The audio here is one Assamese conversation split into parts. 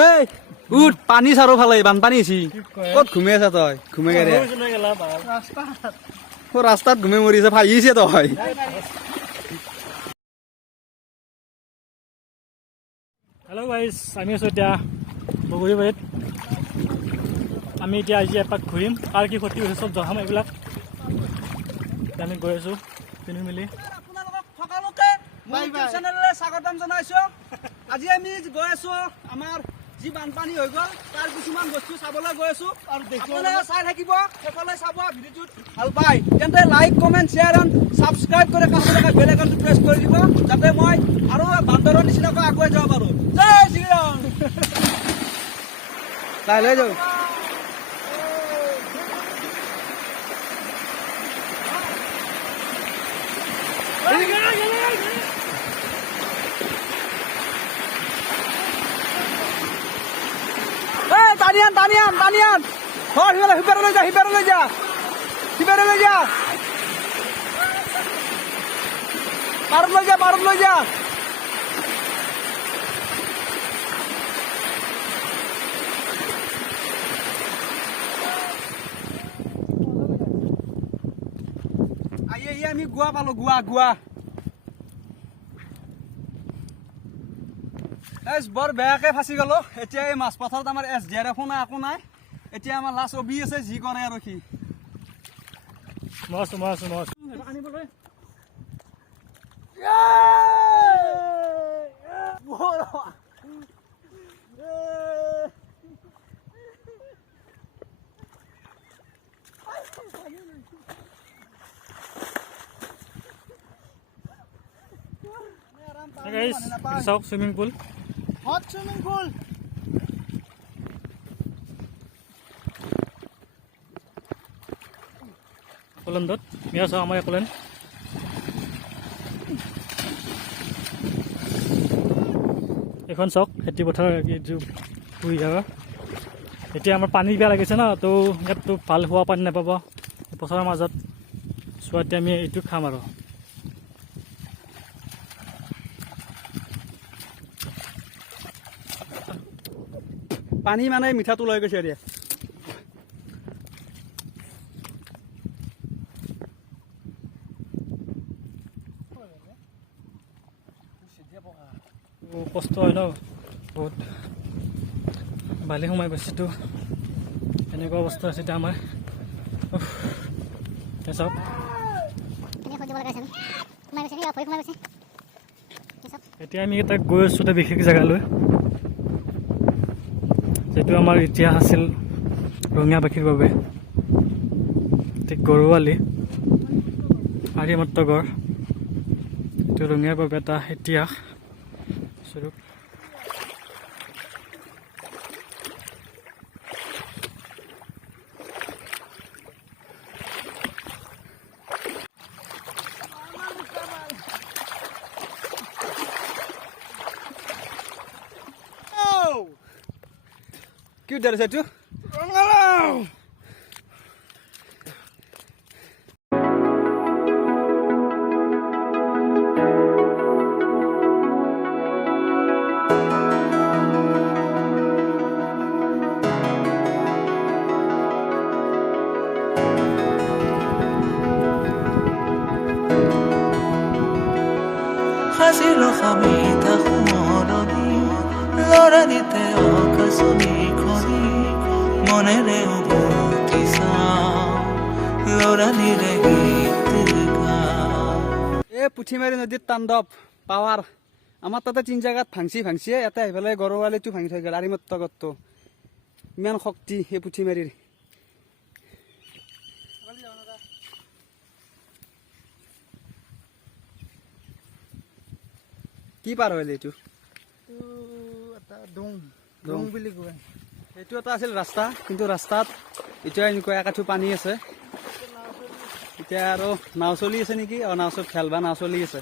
এই উঠ পানী চাৰো ফালে বানপানী হৈছে ক'ত ঘুমাই আছা তই ঘুমাই গাড়ী ৰাস্তাত ঘুমাই মৰিছে ভাগিছে তই হেল্ল' গাইজ আমি আছোঁ এতিয়া বগৰীবাৰীত আমি এতিয়া আজি এপাক ঘূৰিম কাৰ কি ক্ষতি হৈছে চব জনাম এইবিলাক আমি গৈ আছোঁ কিনি মেলি আপোনালোকক সকলোকে মই ইউটিউব চেনেললৈ স্বাগতম জনাইছোঁ আজি আমি গৈ আছোঁ আমাৰ যি বানপানী হৈ গ'ল তাৰ কিছুমান বস্তু চাবলৈ গৈ আছোঁ আৰু আপোনালোকে চাই থাকিব সকলোৱে চাব ভিডিঅ'টোত ভাল পায় তেন্তে like comment share and subscribe কৰি কাষতে বেল আইকনটো প্ৰেছ কৰি দিব যাতে মই আৰু বান্দৰৰ নিচিনাকৈ আগুৱাই যাব পাৰোঁ জয় শ্ৰীৰাম তাই লৈ যাওঁ টানিয়ান সিপাৰলৈ যা পাৰত লৈ যা আহি আমি গোৱা পালো গোৱা বৰ বেয়াকে ফাঁচি গলো এতিয়া এই মাছ পথাৰত আমাৰ SDR একো নাই এতিয়া আমাৰ লাষ্ট অবি আছে যি কৰে আৰু সি মাছ আনিবলৈ চাওক swimming pool hot swimming pool কলন্দত মিয়া চাওক আমাৰ কলেন এখন চাওক খেতি পথাৰ পুৰি জেগা এতিয়া আমাৰ পানী বেয়া লাগিছে ন তো ইয়াততো ভাল হোৱা পানী নাপাব পথাৰৰ মাজত চোৱাতে আমি এইটো খাম আৰু পানী মানে মিঠাটো লৈ গৈছে এতিয়া কষ্ট হয় ন বহুত বালি সোমাই গৈছেতো এনেকুৱা অৱস্থা আছে এতিয়া আমাৰ চাওক এতিয়া আমি এটা গৈ আছোঁ এটা বিশেষ জেগালৈ যিটো আমাৰ ইতিহাস আছিল ৰঙীয়া পাখিৰ বাবে ঠিক গৰুৱালি আৰ্যমত্ত গড় এইটো ৰঙীয়াৰ বাবে এটা ইতিহাস স্বৰূপ কি উদ্ধাৰ আছে এইটো সাজিলো খামি থাকো মৰণি লৰা দিতে অকাশনি খনি মনেৰে উভতি চাওঁ লৰালিৰে গীত গাওঁ এই পুঠিমাৰী নদীত তাণ্ডৱ পাৱাৰ আমাৰ তাতে 3 জেগাত ভাঙিছে এটা আহি পেলাই গৰুৱালিটো ভাঙি থৈ গ'ল আৰ্যমত্ত গড়টো ইমান শক্তি সেই পুঠিমাৰীৰ কি পাৰ হলে এইটো এটা ডং বুলি কয় এইটো এটা আছিল ৰাস্তা কিন্তু ৰাস্তাত এতিয়া এনেকুৱা একাঠু পানী আছে এতিয়া আৰু নাও চলি আছে নেকি নাও চব খেলবা নাও চলি আছে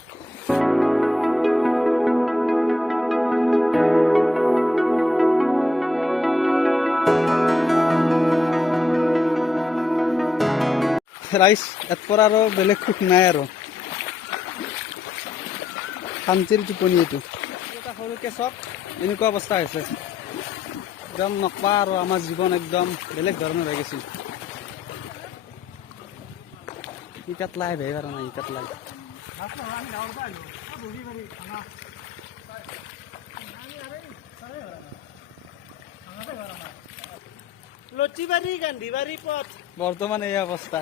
ৰাইজ ইয়াত পৰা আৰু বেলেগ সুখ নাই আৰু শান্তিৰ টোপনি এইটো এটা সৰুকে চক এনেকুৱা অৱস্থা হৈছে একদম নকবা আৰু আমাৰ জীৱন একদম বেলেগ ধৰণৰ হৈ গৈছিল ইটাত লাই ভাই পাৰা নাই ইটাত লাই লটিবাৰী গান্ধীবাৰী পথ বৰ্তমান এই অৱস্থা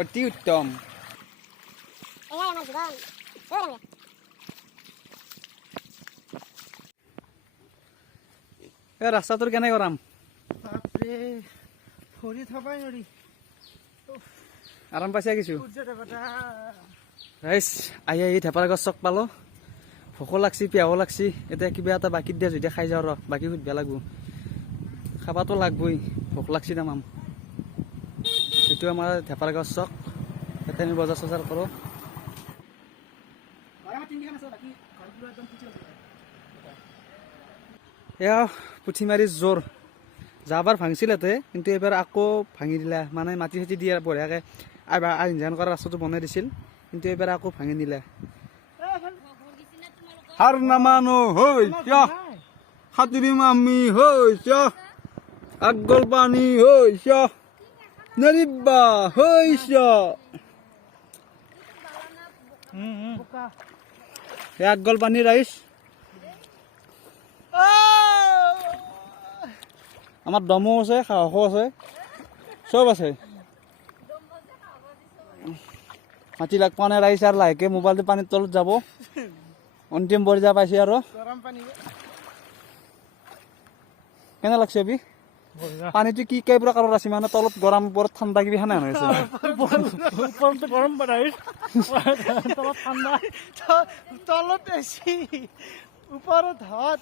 অতি উত্তম এই ৰাস্তাটোৰ কেনে কৰাম বাপৰে ভৰি থবাই নোৱাৰি আৰাম পাইছে কিছু সূৰ্য দেৱতা ৰাইজ আহি ঢেপাৰা গছ চক পালো ভোকো লাগছি পিয়াহো লাগছি এতিয়া কিবা এটা বাকীত দিয়া যদি খাই যাওঁ ৰ বাকী সুধিব লাগব খাবাতো লাগবই ভোক লাগছি তামাম এইটো আমাৰ ঢেপাৰা গছ চক ইয়াতে আমি বজাৰ চজাৰ কৰোঁ এয়া পুঠিমাৰি জোৰ যাবাৰ ভাঙিছিল ইয়াতে কিন্তু এইবাৰ আকৌ ভাঙি দিলে মানে মাটি চাটি দিয়ে বঢ়িয়াকৈ আইনজান কৰা ৰাস্তাটো বনাই দিছিল কিন্তু এইবাৰ আকৌ ভাঙি দিলে হাৰ নামানো হৈ কিয় সাঁতুৰিম আমি হৈ কিয় আগল পানী হৈ কিয় নৰিবা হৈ কিয় আগল পানী ৰাইজ আমাৰ দমো আছে সাহসো আছে চব আছে মাটি লাগ পোৱা নাই ৰাইজ আৰু লাহেকে মোবাইলটো পানীৰ তলত যাব অন্তিম পৰ্যায় পাইছে আৰু গৰম পানী কেনে লাগছে অবি পানীটো কি কেই প্ৰকাৰৰ আছে মানে তলত গৰম ওপৰত ঠাণ্ডা কিবি খানা হৈ আছে ওপৰতো গৰম ৰাইজ তলত ঠাণ্ডা তলত এচি ওপৰত হট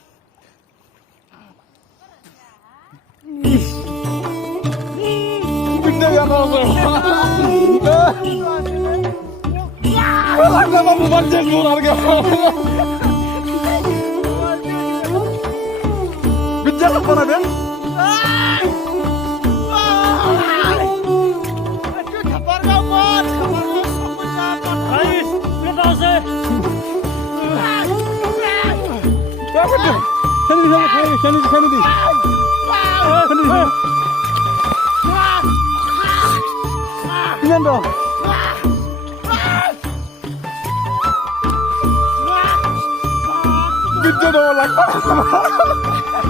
ৰাইজ কেইটা আছে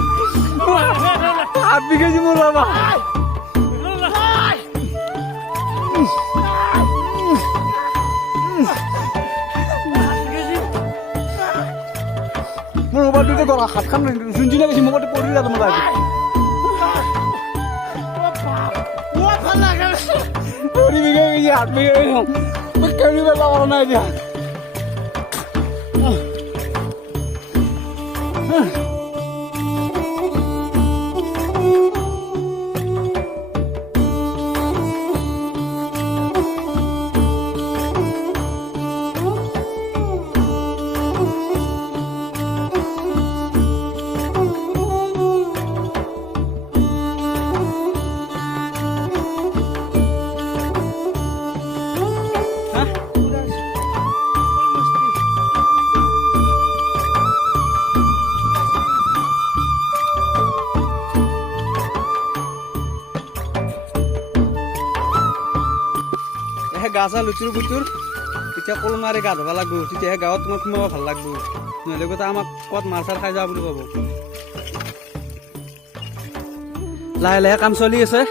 Abi gaji mula ba? Mula ba dito ko rakat kan sunji na kasi mo pati pori na mo lagi. Pori bigay kasi hat bigay mo. Magkano ba lang ako na diyan? গা চা লুচুৰ বুচুৰ তেতিয়া কল মাৰি গা ধুব লাগব তেতিয়াহে গাঁৱত তোমাক সোমাব ভাল লাগব নহ'লে কথা আমাক ক'ত মাৰ চাৰ খাই যাওঁ বুলি ক'ব লাহে লাহে কাম চলি আছে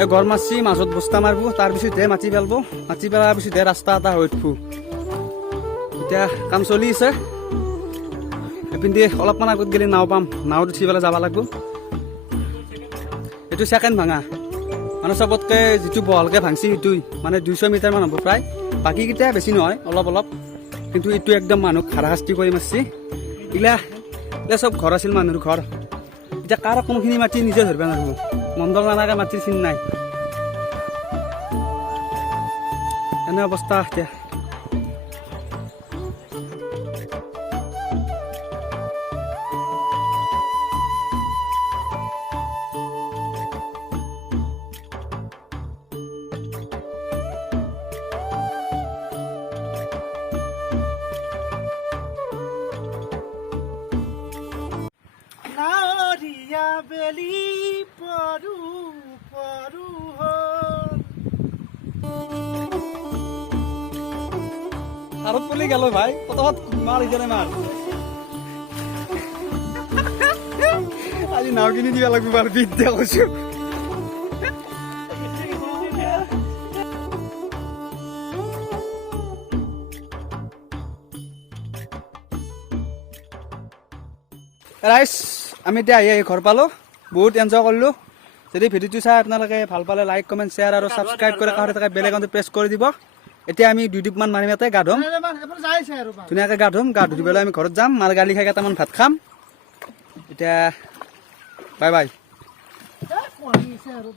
এই ঘৰ মাছি মাজত বস্তা মাৰিব তাৰপিছতহে মাটি পেলাব মাটি পেলাৰ পিছতহে ৰাস্তা এটা হৈ উঠিব এতিয়া কাম চলি আছে এইপিনে অলপমান আগত গ'লে নাও পাম নাওত উঠি পেলাই যাব লাগিব এইটো ছেকেণ্ড ভাঙা মানে চবতকৈ যিটো বহলকৈ ভাঙছি সেইটোই মানে 200 মিটাৰমান হ'ব প্ৰায় বাকীকেইটা বেছি নহয় অলপ অলপ কিন্তু এইটো একদম মানুহক হাৰাশাস্তি কৰি মাৰছি এইগিলা চব ঘৰ আছিল মানুহৰ ঘৰ এতিয়া কাৰ কোনোখিনি মাটি নিজে ধৰিব নোৱাৰিব মণ্ডল নানাকৈ মাটিৰ চিন নাই এনে অৱস্থা এতিয়া মাৰত পলি গেল ভাই কতত মাৰ ইজনে মাৰ আজি নাও কিনি দিবা লাগিব আৰু বিদ্যা কৈছো ৰাইজ আমি এতিয়া আহি ঘৰ পালোঁ বহুত এনজয় কৰিলোঁ যদি ভিডিঅ'টো চাই আপোনালোকে ভাল পালে লাইক কমেণ্ট শ্বেয়াৰ আৰু ছাবস্ক্ৰাইব কৰি কাষতে থকা বেল আইকনটো প্ৰেছ কৰি দিব এতিয়া আমি 2 টিপমান মাৰিম ইয়াতে গা ধুম যাইছে আৰু ধুনীয়াকৈ গা ধুম গা ধুই পেলাই আমি ঘৰত যাম মাৰ গালি খাই কেইটামান ভাত খাম এতিয়া বাই বাই কৰিছে আৰু